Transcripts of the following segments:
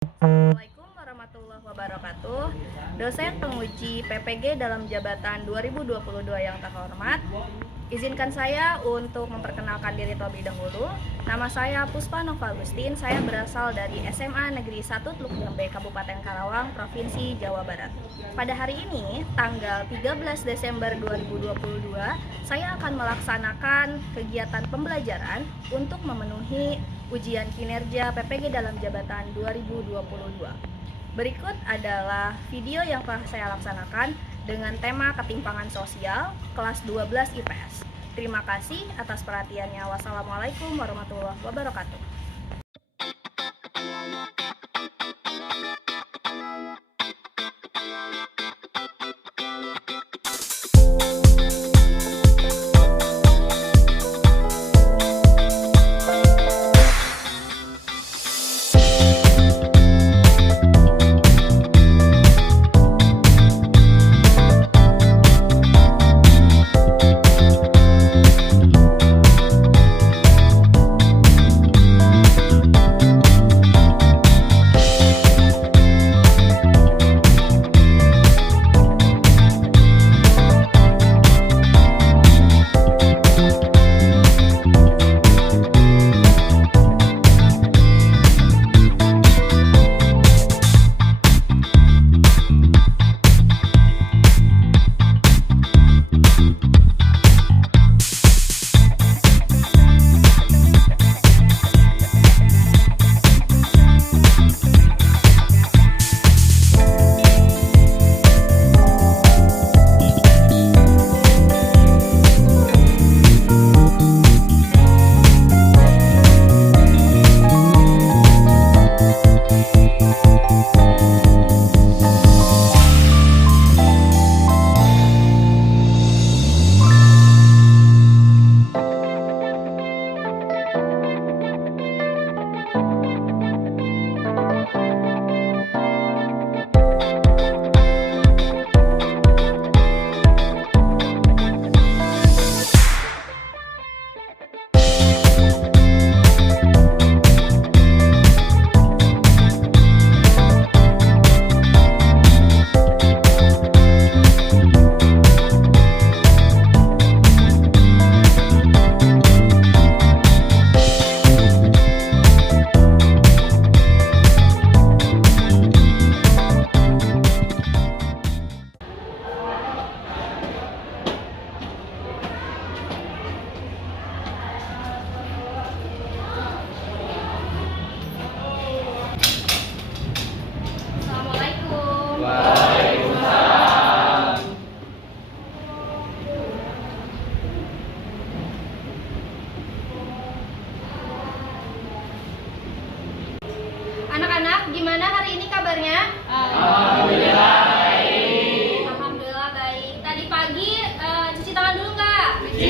Assalamualaikum warahmatullahi wabarakatuh. Dosen penguji PPG dalam jabatan 2022 yang terhormat, izinkan saya untuk memperkenalkan diri terlebih dahulu. Nama saya Puspa Nova Agustin, saya berasal dari SMA Negeri 1 Teluk Jambe, Kabupaten Karawang, Provinsi Jawa Barat. Pada hari ini, tanggal 13 Desember 2022, saya akan melaksanakan kegiatan pembelajaran untuk memenuhi ujian kinerja PPG dalam jabatan 2022. Berikut adalah video yang telah saya laksanakan dengan tema ketimpangan sosial kelas 12 IPS. Terima kasih atas perhatiannya. Wassalamualaikum warahmatullahi wabarakatuh. Assalamualaikum. Anak-anak, gimana hari ini kabarnya? Alhamdulillah baik. Alhamdulillah baik. Tadi pagi cuci tangan dulu nggak? Cuci.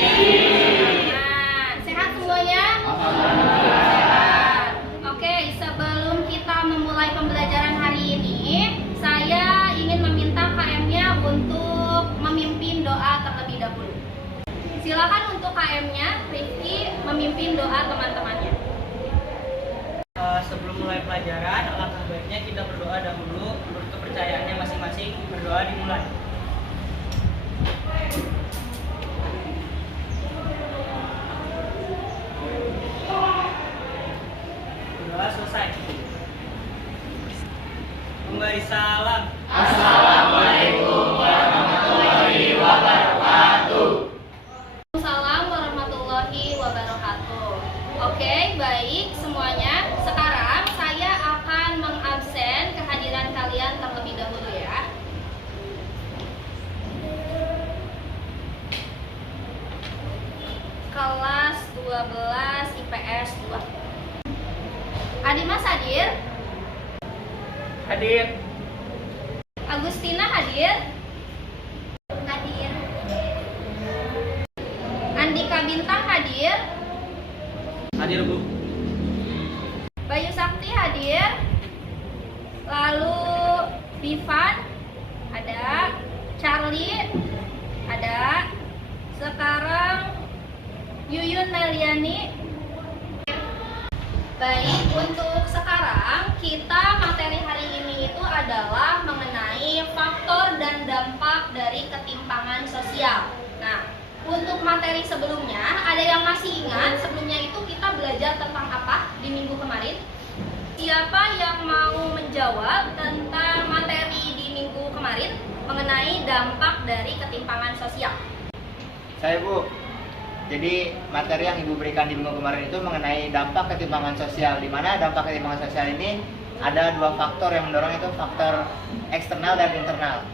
Nah, sehat semuanya? Sehat. Oke, sebelum kita memulai pembelajaran hari ini, saya ingin meminta KM-nya untuk memimpin doa terlebih dahulu. Silakan untuk KM-nya, Rifki memimpin doa teman-temannya. Sebelum mulai pelajaran, alangkah baiknya kita berdoa dahulu. Menurut kepercayaannya masing-masing, berdoa dimulai. Berdoa selesai. Kembali salam. Assalamualaikum warahmatullahi wabarakatuh. Waalaikumsalam warahmatullahi wabarakatuh. Oke, baik semuanya. Sekarang saya akan mengabsen kehadiran kalian terlebih dahulu ya. Kelas 12 IPS 2. Adimas hadir? Hadir. Agustina hadir? Hadir. Andika Bintang hadir? Hadir, Bu. Bayu Sakti hadir. Lalu Vivan ada, Charlie ada. Sekarang Yuyun Meliani. Baik, untuk sekarang kita materi ketimpangan sosial. Nah, untuk materi sebelumnya, ada yang masih ingat sebelumnya itu kita belajar tentang apa di minggu kemarin? Siapa yang mau menjawab tentang materi di minggu kemarin mengenai dampak dari ketimpangan sosial? Saya, Bu. Jadi materi yang Ibu berikan di minggu kemarin itu mengenai dampak ketimpangan sosial, di mana dampak ketimpangan sosial ini ada dua faktor yang mendorong, itu faktor eksternal dan internal.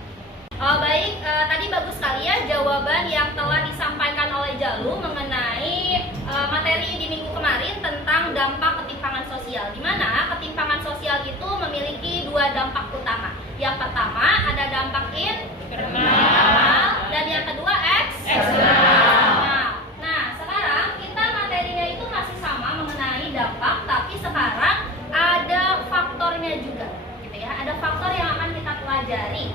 Oh baik, tadi bagus sekali ya jawaban yang telah disampaikan oleh Jalu mengenai materi di minggu kemarin tentang dampak ketimpangan sosial. Di mana ketimpangan sosial itu memiliki dua dampak utama. Yang pertama ada dampak internal dan yang kedua eksternal. Nah, sekarang kita materinya itu masih sama mengenai dampak, tapi sekarang ada faktornya juga, gitu ya. Ada faktor yang akan kita pelajari.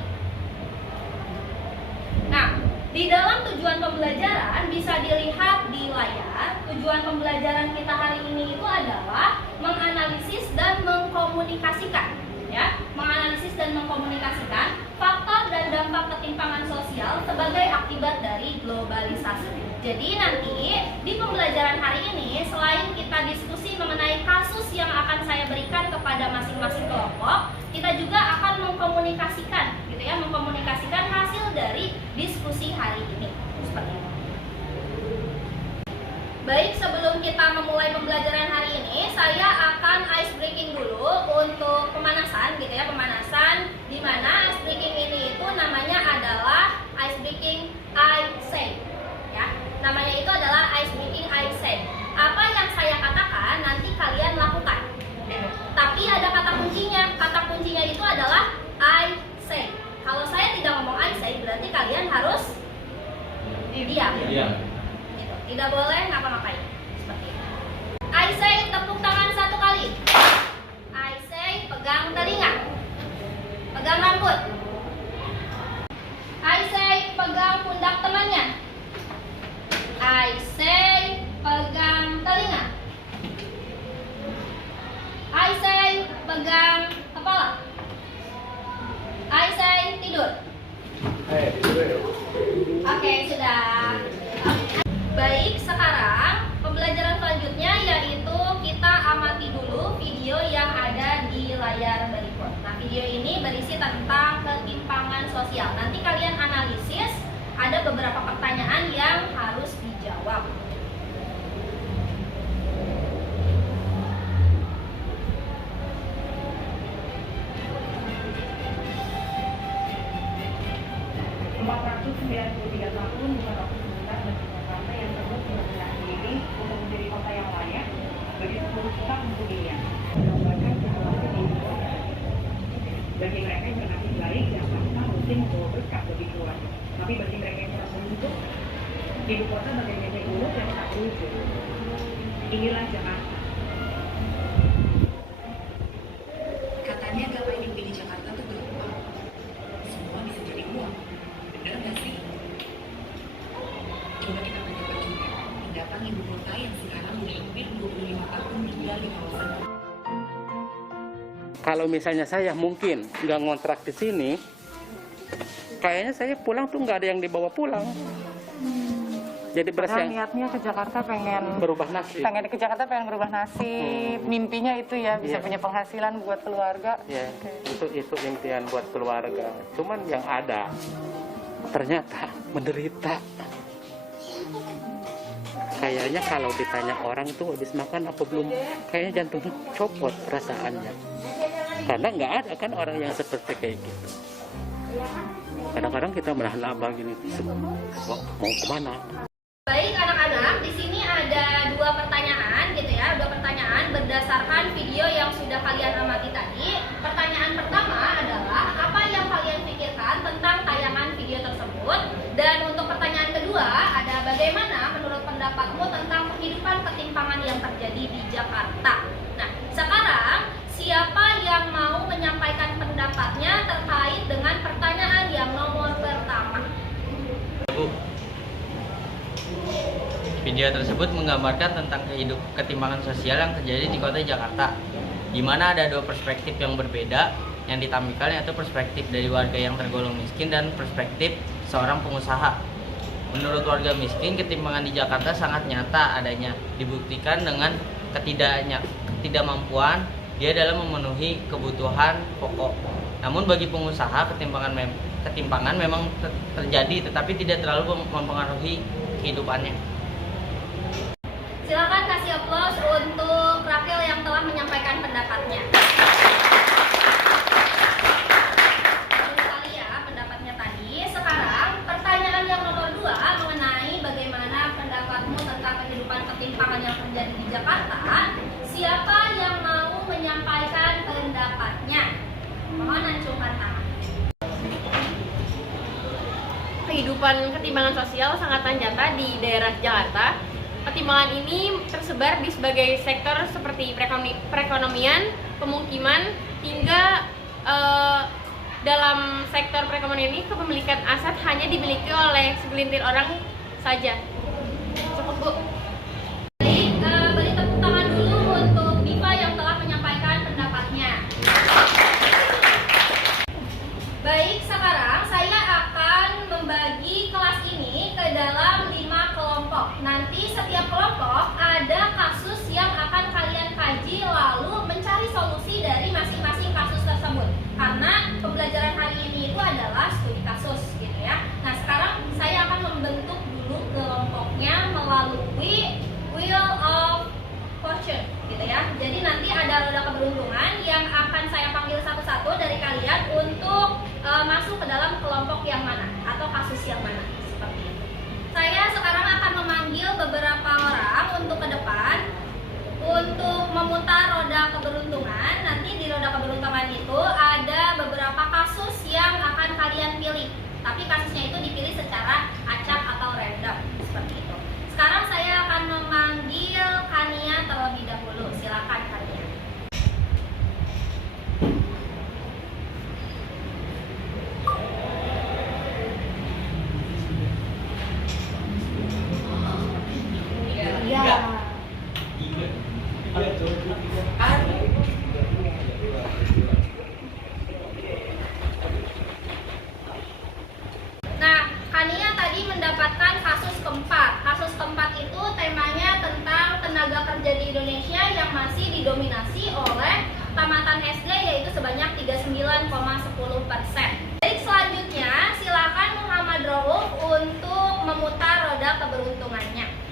Nah, di dalam tujuan pembelajaran bisa dilihat di layar. Tujuan pembelajaran kita hari ini itu adalah menganalisis dan mengkomunikasikan, ya, menganalisis dan mengkomunikasikan faktor dan dampak ketimpangan sosial sebagai akibat dari globalisasi. Jadi nanti di pembelajaran hari ini selain kita diskusi mengenai kasus yang akan saya berikan kepada masing-masing kelompok, kita juga akan mengkomunikasikan, gitu ya, mengkomunikasikan hasil dari diskusi hari ini. Seperti itu. Baik, sebelum kita memulai pembelajaran hari ini, saya akan ice breaking dulu untuk pemanasan, gitu ya, pemanasan. Di mana ice breaking ini itu namanya adalah ice breaking I say, ya. Namanya itu adalah ice breaking I say. Apa yang saya katakan nanti kalian lakukan. Tapi ada kata kuncinya. Kata kuncinya itu adalah I say. Kalau saya tidak ngomong I say, berarti kalian harus diam. Gitu. Tidak boleh ngapa-ngapain. Seperti itu. I say, tepuk tangan satu kali. I say, pegang telinga. Pegang rambut. I say, pegang pundak temannya. I say, pegang telinga. I say, pegang kepala. I say, tidur. Oke, sudah. Baik, sekarang pembelajaran selanjutnya yaitu kita amati dulu video yang ada di layar berikut. Nah, video ini berisi tentang ketimpangan sosial. Nanti kalian analisis, ada beberapa pertanyaan yang harus dijawab. Tahun bukan waktu sebentar bagi Jakarta yang terus berbenah diri untuk menjadi kota yang layak bagi 10 juta penghuninya. Menambahkan situasi di ibu kota. Bagi mereka yang bernasib baik, Jakarta mungkin membawa berkah bagi keluarga. Tapi bagi mereka yang tidak beruntung, ibu kota bagai nenek urut yang tak berujung. Inilah Jakarta. Katanya gapai mimpi di Jakarta tuh gampang. Semua bisa jadi uang. Bener gak sih? Coba kita tanyakan juga pendapat ibu kota yang sekarang udah hampir 25 tahun tinggal di kawasan. Kalau misalnya saya mungkin nggak ngontrak di sini, kayaknya saya pulang tuh nggak ada yang dibawa pulang. Jadi beras Padahal yang niatnya ke Jakarta pengen berubah nasib. ke Jakarta pengen berubah nasib, mimpinya itu ya bisa Iya. punya penghasilan buat keluarga. Ya, itu impian buat keluarga. Cuman yang ada ternyata menderita. Kayaknya kalau ditanya orang tuh habis makan apa belum, kayaknya jantungnya copot perasaannya. Karena nggak ada kan orang yang seperti kayak gitu. Kadang-kadang kita menahan gini, mau kemana? Baik anak-anak, di sini ada dua pertanyaan gitu ya, dua pertanyaan berdasarkan video yang sudah kalian amati tadi. Pertanyaan pertama adalah apa yang kalian pikirkan tentang tayangan video tersebut? Dan untuk pertanyaan kedua ada bagaimana menurut pendapatmu tentang kehidupan ketimpangan yang terjadi di Jakarta? Nah, sekarang siapa yang mau menyampaikan pendapatnya terkait dengan pertanyaan yang nomor pertama? Bu, video tersebut menggambarkan tentang ketimpangan sosial yang terjadi di kota Jakarta, di mana ada dua perspektif yang berbeda yang ditampilkan, yaitu perspektif dari warga yang tergolong miskin dan perspektif seorang pengusaha. Menurut warga miskin, ketimpangan di Jakarta sangat nyata adanya, dibuktikan dengan ketidakmampuan dia dalam memenuhi kebutuhan pokok. Namun bagi pengusaha, ketimpangan memang terjadi, tetapi tidak terlalu mempengaruhi kehidupannya. Silakan kasih aplaus untuk Rakel yang telah menyampaikan pendapatnya. Bagus sekali ya pendapatnya tadi. Sekarang pertanyaan yang nomor 2 mengenai bagaimana pendapatmu tentang kehidupan ketimpangan yang terjadi di Jakarta. Siapa yang mau menyampaikan pendapatnya? Mohon acungkan tangan. Kehidupan ketimpangan sosial sangat nyata di daerah Jakarta. Ketimpangan ini tersebar di sebagai sektor seperti perekonomian, pemukiman, hingga dalam sektor perekonomian ini kepemilikan aset hanya dimiliki oleh segelintir orang saja. Cukup, Bu. Baik, beri tepuk tangan dulu untuk Diva yang telah menyampaikan pendapatnya. Baik, sekarang saya akan membagi kelas ini ke dalam 5 kelompok. Nanti setiap kelompok ada kasus yang akan kalian kaji lalu mencari solusi dari masing-masing kasus tersebut. Karena pembelajaran hari ini itu adalah studi kasus gitu ya. Nah, sekarang saya akan membentuk dulu kelompoknya melalui Wheel of Fortune gitu ya. Jadi nanti ada roda keberuntungan yang akan saya panggil satu-satu dari kalian untuk masuk ke dalam kelompok yang mana atau kasus yang mana, seperti itu. Saya sekarang akan memanggil beberapa orang untuk ke depan untuk memutar roda keberuntungan. Nanti di roda keberuntungan itu ada beberapa kasus yang akan kalian pilih. Tapi kasusnya itu dipilih secara acak atau random, seperti itu. Sekarang saya akan memanggil Kania terlebih dahulu. Silakan Kania. Nah, Kania tadi mendapatkan kasus keempat. Kasus keempat itu temanya tentang tenaga kerja di Indonesia yang masih didominasi oleh tamatan SD, yaitu sebanyak 39,10%. Baik, selanjutnya silakan Muhammad Rauf untuk memutar roda keberuntungannya.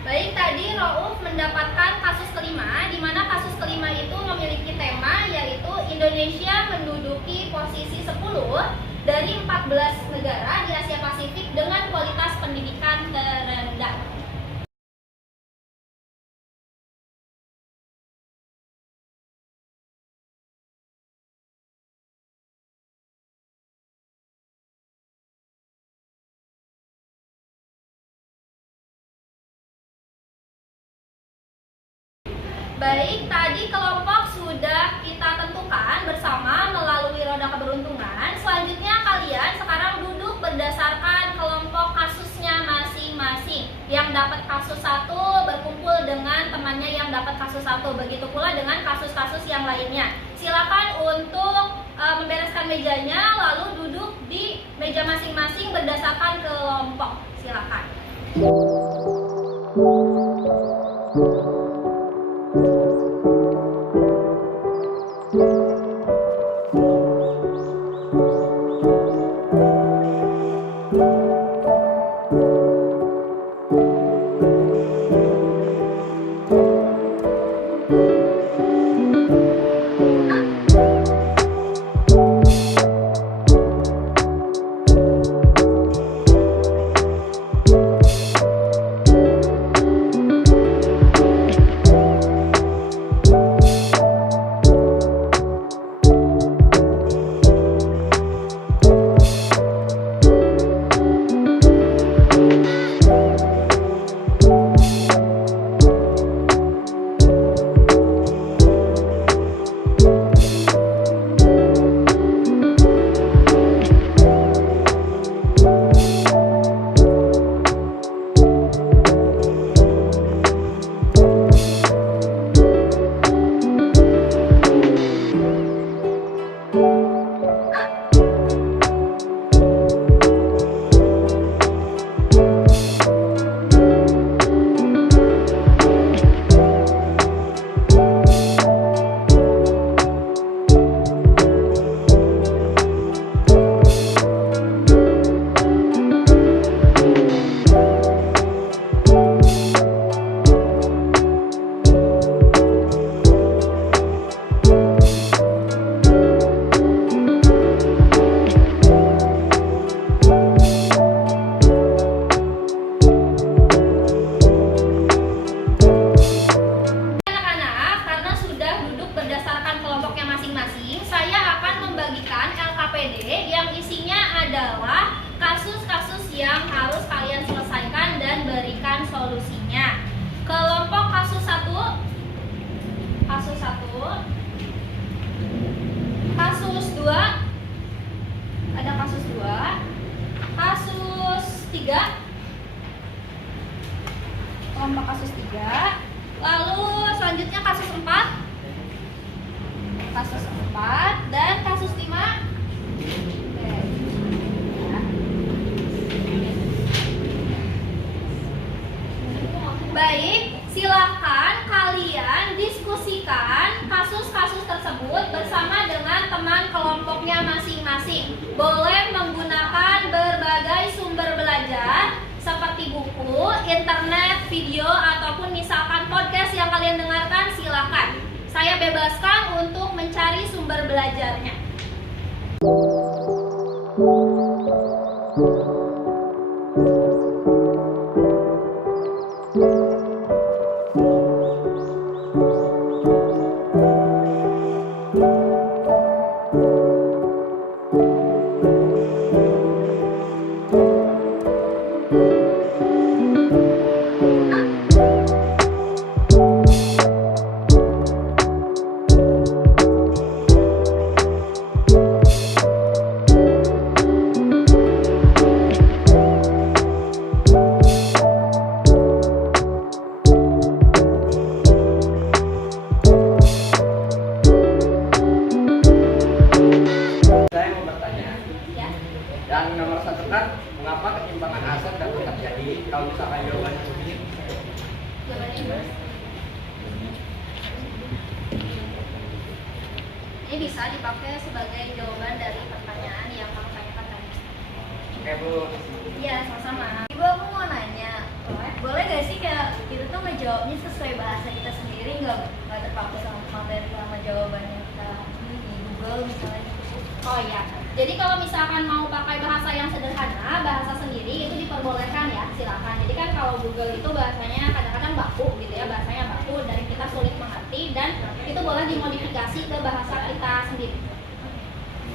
Baik, tadi Rauf mendapatkan kasus kelima, di mana kasus kelima itu memiliki tema yaitu Indonesia menduduki posisi 10 dari 14 negara di Asia Pasifik dengan kualitas pendidikan terendah. Baik, tadi kelompok sudah kita tentukan bersama melalui roda keberuntungan. Selanjutnya kalian sekarang duduk berdasarkan kelompok kasusnya masing-masing. Yang dapat kasus 1 berkumpul dengan temannya yang dapat kasus 1. Begitu pula dengan kasus-kasus yang lainnya. Silakan untuk membereskan mejanya lalu duduk di meja masing-masing berdasarkan kelompok. Silakan. yang harus kalian selesaikan dan berikan solusinya. Kelompok kasus 1, kasus 2, ada kasus 2, kasus 3, kelompok kasus 3, lalu selanjutnya kasus 4, dan kasus 5. Baik, silakan kalian diskusikan kasus-kasus tersebut bersama dengan teman kelompoknya masing-masing. Boleh menggunakan berbagai sumber belajar seperti buku, internet, video, ataupun misalkan podcast yang kalian dengarkan, silakan. Saya bebaskan untuk mencari sumber belajarnya. Saya mau bertanya, Ya. yang nomor 1 kan, mengapa ketimpangan aset dapat terjadi kalau misalkan jawabannya begini? Ini bisa dipakai sebagai jawaban dari pertanyaan yang kamu tanyakan tadi. Oke Bu. Iya, sama-sama. Ibu, aku mau nanya, boleh gak sih kayak kita tuh ngejawabnya sesuai bahasa kita sendiri, nggak terpaku sama materi sama jawabannya kita di Google misalnya? Oh iya, jadi kalau misalkan mau pakai bahasa yang sederhana, bahasa sendiri itu diperbolehkan ya, silakan. Jadi kan kalau Google itu bahasanya kadang-kadang baku gitu ya, bahasanya baku dan kita sulit mengerti, dan itu boleh dimodifikasi ke bahasa kita sendiri.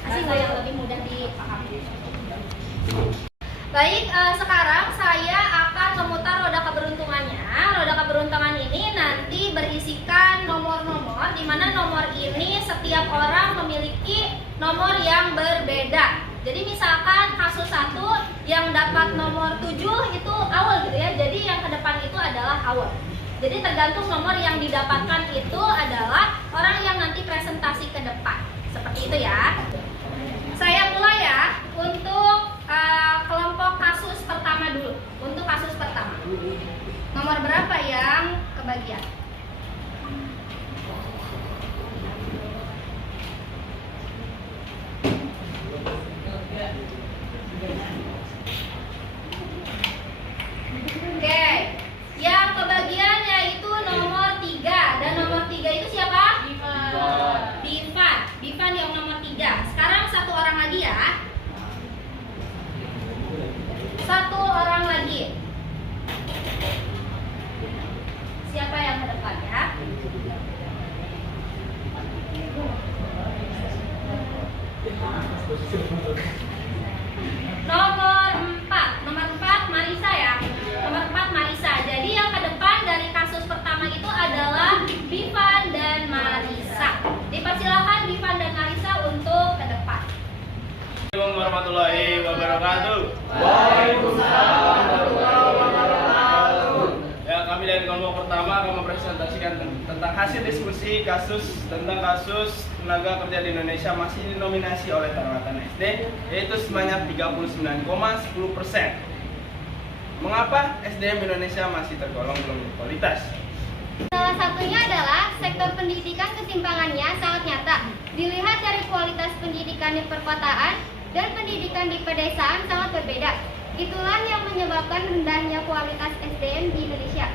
Bahasa yang lebih mudah dipahami. Baik, sekarang saya akan memutar roda keberuntungannya. Roda keberuntungan ini nanti berisikan nomor-nomor, di mana nomor ini setiap orang memiliki nomor yang berbeda. Jadi misalkan kasus 1 yang dapat nomor 7 itu awal gitu ya. Jadi yang ke depan itu adalah awal. Jadi tergantung nomor yang didapatkan itu adalah orang yang nanti presentasi ke depan. Seperti itu ya. Saya mulai ya untuk kelompok kasus pertama dulu. Untuk kasus pertama, nomor berapa yang kebagian? Oke, yang kebagian yaitu nomor 3. Dan nomor 3 itu siapa? Divan yang nomor 3. Sekarang satu orang lagi ya. Satu orang lagi. Siapa yang ke depan ya? Nomor 4. Nomor 4 Marisa ya. Nomor 4 Marisa. Jadi yang ke depan dari kasus pertama itu adalah Divan dan Marisa. Dipersilakan Divan dan Marisa untuk ke depan. Assalamualaikum warahmatullahi wabarakatuh. Waalaikumsalam warahmatullahi wabarakatuh. Ya, kami dari kelompok pertama akan mempresentasikan tentang hasil diskusi tentang kasus tenaga kerja di Indonesia masih dinominasi oleh Tarwatan SD, yaitu sebanyak 39,10%. Mengapa SDM Indonesia masih tergolong belum berkualitas? Salah satunya adalah sektor pendidikan ketimpangannya sangat nyata. Dilihat dari kualitas pendidikan di perkotaan dan pendidikan di pedesaan sangat berbeda. Itulah yang menyebabkan rendahnya kualitas SDM di Indonesia.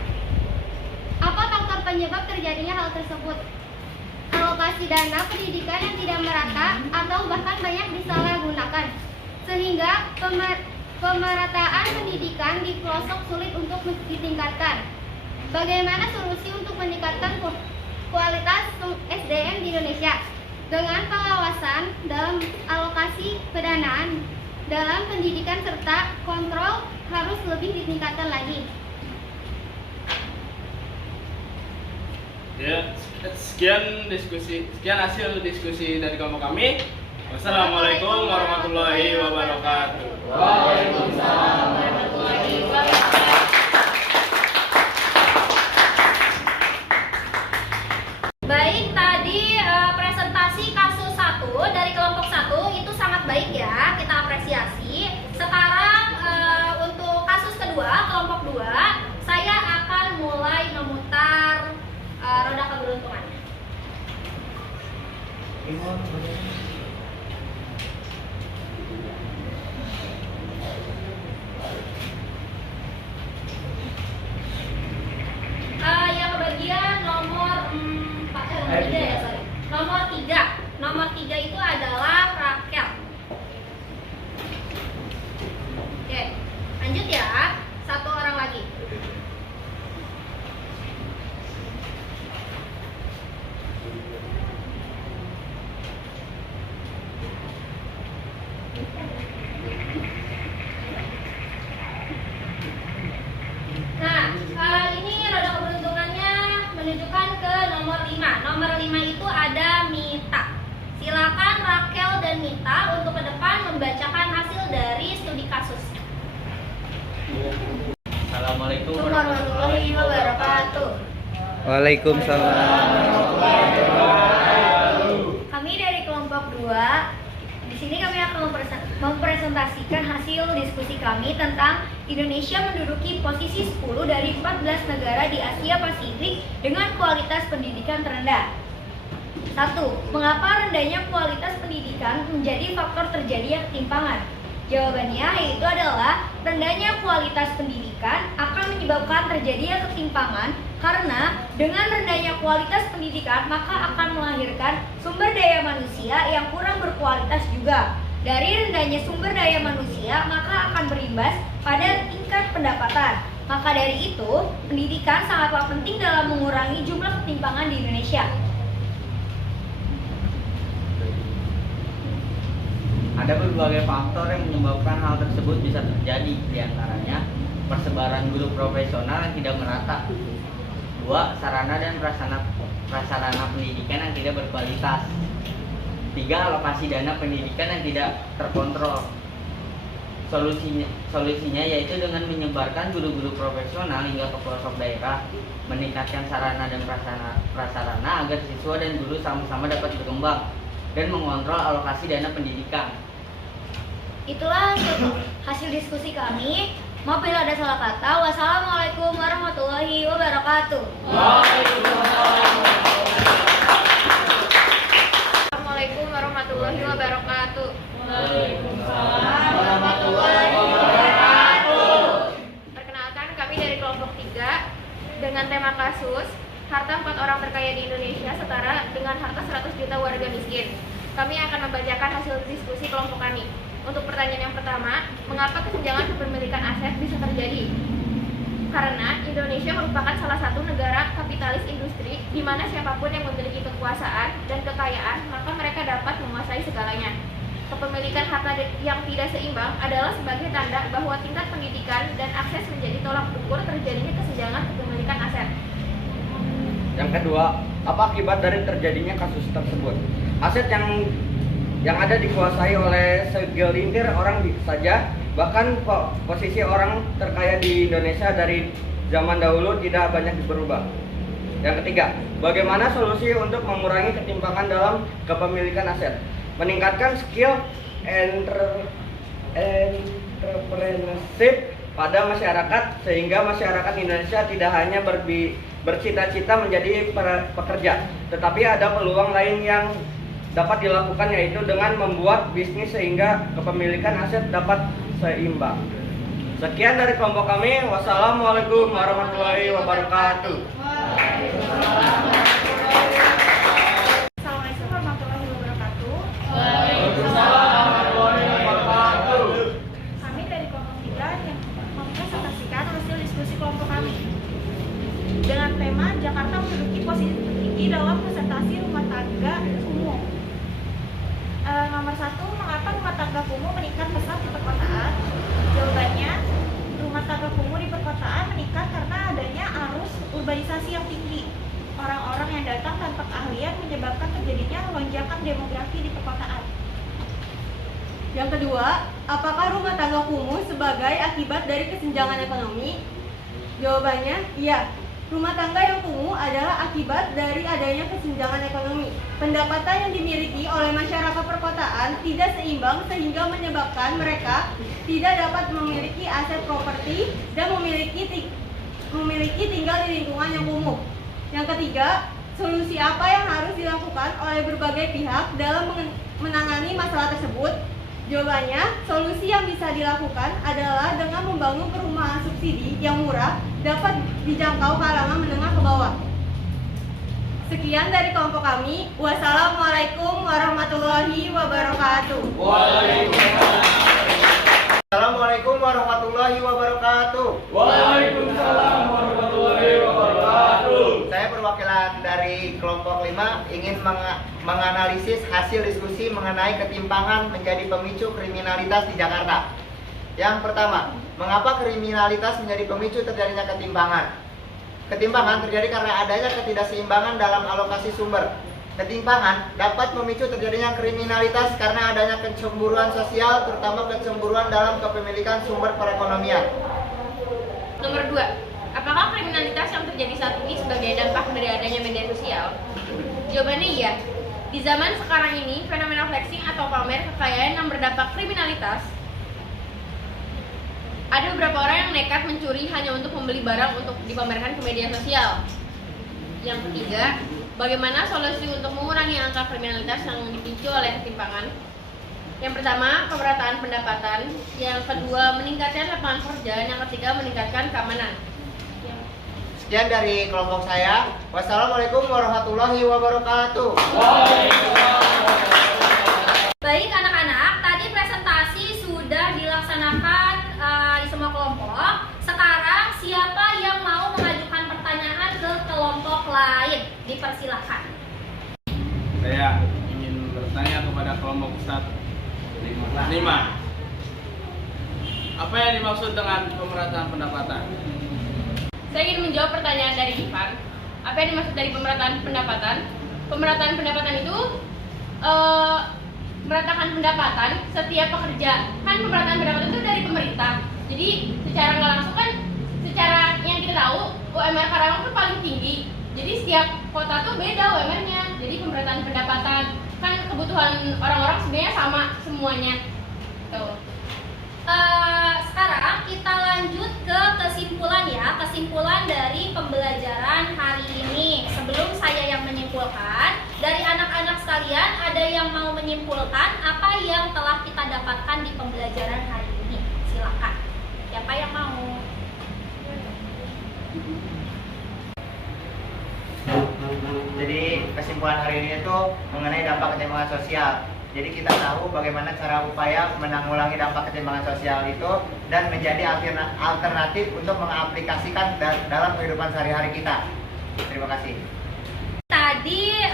Apa faktor penyebab terjadinya hal tersebut? Alokasi dana pendidikan yang tidak merata atau bahkan banyak disalahgunakan, sehingga pemerataan pendidikan di pelosok sulit untuk ditingkatkan. Bagaimana solusi untuk meningkatkan kualitas SDM di Indonesia? Dengan pengawasan dalam alokasi pendanaan dalam pendidikan serta kontrol harus lebih ditingkatkan lagi. Ya, sekian hasil diskusi dari kelompok kami. Wassalamualaikum warahmatullahi wabarakatuh. Waalaikumsalam warahmatullahi wabarakatuh. Baik, tadi presentasi kasus 1 dari kelompok 1 itu sangat baik ya, kita apresiasi. Sekarang untuk kasus kedua, kelompok 2, saya akan mulai memutar roda keberuntungan. Yang kebagian nomor 4, nomor 3 itu adalah Rakel. Oke, lanjut ya, satu orang lagi. Nah, ini roda keberuntungannya menunjukkan ke nomor 5. Nomor 5 itu ada Mita. Silakan Rakel dan Mita untuk ke depan membacakan hasil dari studi kasus. Assalamualaikum warahmatullahi wabarakatuh. Waalaikumsalam. Kami dari kelompok 2, di sini kami akan mempresentasikan hasil diskusi kami tentang Indonesia menduduki posisi 10 dari 14 negara di Asia Pasifik dengan kualitas pendidikan terendah. 1. Mengapa rendahnya kualitas pendidikan menjadi faktor terjadinya ketimpangan? Jawabannya yaitu adalah rendahnya kualitas pendidikan akan menyebabkan terjadinya ketimpangan karena dengan rendahnya kualitas pendidikan maka akan melahirkan sumber daya manusia yang kurang berkualitas juga. Dari rendahnya sumber daya manusia maka akan berimbas pada tingkat pendapatan. Maka dari itu, pendidikan sangatlah penting dalam mengurangi jumlah ketimpangan di Indonesia. Ada berbagai faktor yang menyebabkan hal tersebut bisa terjadi, diantaranya persebaran guru profesional yang tidak merata. 2. Sarana dan prasarana pendidikan yang tidak berkualitas. 3. Alokasi dana pendidikan yang tidak terkontrol. Solusinya yaitu dengan menyebarkan guru-guru profesional hingga ke pelosok daerah, meningkatkan sarana dan prasarana agar siswa dan guru sama-sama dapat berkembang, dan mengontrol alokasi dana pendidikan. Itulah hasil diskusi kami. Maaf bila ada salah kata. Wassalamualaikum warahmatullahi wabarakatuh. Assalamualaikum warahmatullahi wabarakatuh. Waalaikumsalam warahmatullahi wabarakatuh. Perkenalkan, kami dari kelompok 3 dengan tema kasus harta 4 orang terkaya di Indonesia setara dengan harta 100 juta warga miskin. Kami akan membacakan hasil diskusi kelompok kami. Untuk pertanyaan yang pertama, mengapa kesenjangan kepemilikan aset bisa terjadi? Karena Indonesia merupakan salah satu negara kapitalis industri di mana siapapun yang memiliki kekuasaan dan kekayaan, maka mereka dapat menguasai segalanya. Kepemilikan harta yang tidak seimbang adalah sebagai tanda bahwa tingkat pendidikan dan akses menjadi tolak ukur terjadinya kesenjangan kepemilikan aset. Yang kedua, apa akibat dari terjadinya kasus tersebut? Aset yang ada dikuasai oleh segelintir orang saja, bahkan posisi orang terkaya di Indonesia dari zaman dahulu tidak banyak berubah. Yang ketiga, bagaimana solusi untuk mengurangi ketimpangan dalam kepemilikan aset? Meningkatkan skill entrepreneurship pada masyarakat sehingga masyarakat Indonesia tidak hanya bercita-cita menjadi pekerja, tetapi ada peluang lain yang dapat dilakukan, yaitu dengan membuat bisnis sehingga kepemilikan aset dapat seimbang. Sekian dari kelompok kami. Wassalamualaikum warahmatullahi wabarakatuh. Assalamualaikum warahmatullahi wabarakatuh. Kami dari kelompok 3 yang mempresentasikan hasil diskusi kelompok kami dengan tema Jakarta menduduki posisi tertinggi dalam presentasi rumah tangga kumuh. Nomor 1, mengapa rumah tangga kumuh meningkat pesat di perkotaan? Jawabannya, lonjakan demografi di perkotaan. Yang kedua, apakah rumah tangga kumuh sebagai akibat dari kesenjangan ekonomi? Jawabannya, iya. Rumah tangga yang kumuh adalah akibat dari adanya kesenjangan ekonomi. Pendapatan yang dimiliki oleh masyarakat perkotaan tidak seimbang sehingga menyebabkan mereka tidak dapat memiliki aset properti dan memiliki tinggal di lingkungan yang kumuh. Yang ketiga, solusi apa yang harus dilakukan oleh berbagai pihak dalam menangani masalah tersebut? Jawabannya, solusi yang bisa dilakukan adalah dengan membangun perumahan subsidi yang murah dapat dijangkau kalangan menengah ke bawah. Sekian dari kelompok kami. Wassalamualaikum warahmatullahi wabarakatuh. Assalamualaikum warahmatullahi wabarakatuh. Waalaikumsalam warahmatullahi wabarakatuh. Saya perwakilan dari kelompok 5 ingin menganalisis hasil diskusi mengenai ketimpangan menjadi pemicu kriminalitas di Jakarta. Yang pertama, mengapa kriminalitas menjadi pemicu terjadinya ketimpangan? Ketimpangan terjadi karena adanya ketidakseimbangan dalam alokasi sumber. Ketimpangan dapat memicu terjadinya kriminalitas karena adanya kecemburuan sosial, terutama kecemburuan dalam kepemilikan sumber perekonomian. Nomor 2, apakah kriminalitas yang terjadi saat ini sebagai dampak dari adanya media sosial? Jawabannya iya. Di zaman sekarang ini, fenomena flexing atau pamer kekayaan yang berdampak kriminalitas. Ada beberapa orang yang nekat mencuri hanya untuk membeli barang untuk dipamerkan ke media sosial. Yang ketiga, bagaimana solusi untuk mengurangi angka kriminalitas yang dipicu oleh ketimpangan? Yang pertama, pemerataan pendapatan. Yang kedua, meningkatkan lapangan kerja. Yang ketiga, meningkatkan keamanan. Sekian dari kelompok saya. Wassalamualaikum warahmatullahi wabarakatuh. Baik anak-anak, tadi presentasi sudah dilaksanakan di semua kelompok. Sekarang siapa yang mau mengajukan pertanyaan ke kelompok lain? Dipersilahkan. Saya ingin bertanya kepada kelompok 5. Apa yang dimaksud dengan pemerataan pendapatan? Saya ingin menjawab pertanyaan dari Ivan. Apa yang dimaksud dari pemerataan pendapatan? Pemerataan pendapatan itu meratakan pendapatan setiap pekerja. Kan pemerataan pendapatan itu dari pemerintah. Jadi secara nggak langsung kan, secara yang kita tahu UMR Karawang itu paling tinggi. Jadi setiap kota tuh beda UMR-nya. Jadi pemerataan pendapatan kan kebutuhan orang-orang sebenarnya sama semuanya. Tuh. Sekarang kita lanjut ke kesimpulan ya, kesimpulan dari pembelajaran hari ini. Sebelum saya yang menyimpulkan, dari anak-anak sekalian ada yang mau menyimpulkan apa yang telah kita dapatkan di pembelajaran hari ini? Silakan. Siapa yang mau? Jadi kesimpulan hari ini itu mengenai dampak ketimpangan sosial. Jadi kita tahu bagaimana cara upaya menanggulangi dampak ketimpangan sosial itu dan menjadi alternatif untuk mengaplikasikan dalam kehidupan sehari-hari kita. Terima kasih. Tadi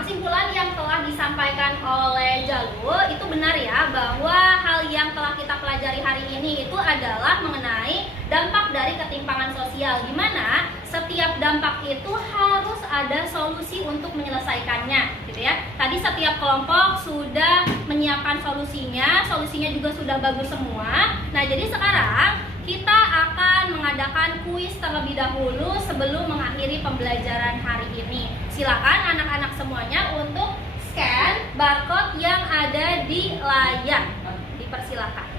kesimpulan yang telah disampaikan oleh Jalul itu benar ya, bahwa hal yang telah kita pelajari hari ini itu adalah mengenai dampak dari ketimpangan sosial, di mana setiap dampak itu harus ada solusi untuk menyelesaikannya, gitu ya. Tadi setiap kelompok sudah menyiapkan solusinya juga sudah bagus semua. Nah, jadi sekarang kita akan mengadakan kuis terlebih dahulu sebelum mengakhiri pembelajaran hari ini. Silakan anak-anak semuanya untuk scan barcode yang ada di layar. Dipersilakan.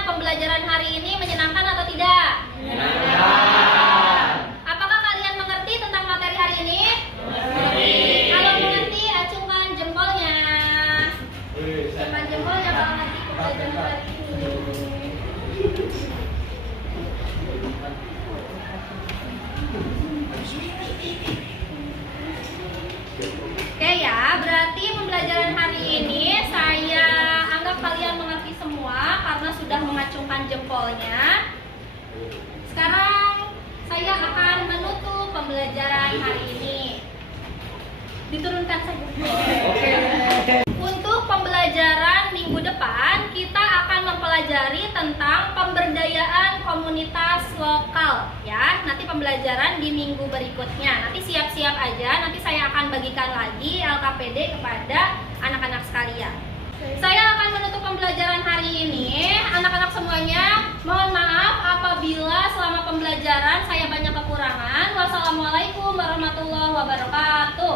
semuanya, pembelajaran hari ini menyenangkan atau tidak? Apakah kalian mengerti tentang materi hari ini? Kalau mengerti, acungkan jempolnya. Acungkan jempolnya kalau ngerti pembelajaran hari ini. Oke ya, berarti pembelajaran hari ini saya anggap kalian mengerti semua karena sudah mengacungkan jempolnya. Sekarang saya akan menutup pembelajaran hari ini. Diturunkan saja. Untuk pembelajaran minggu depan, kita akan mempelajari tentang pemberdayaan komunitas lokal ya. Nanti pembelajaran di minggu berikutnya. Nanti siap-siap aja, nanti saya akan bagikan lagi LKPD kepada anak-anak sekalian. Saya akan menutup pembelajaran hari ini. Anak-anak semuanya, mohon maaf apabila selama pembelajaran saya banyak kekurangan. Wassalamualaikum warahmatullahi wabarakatuh.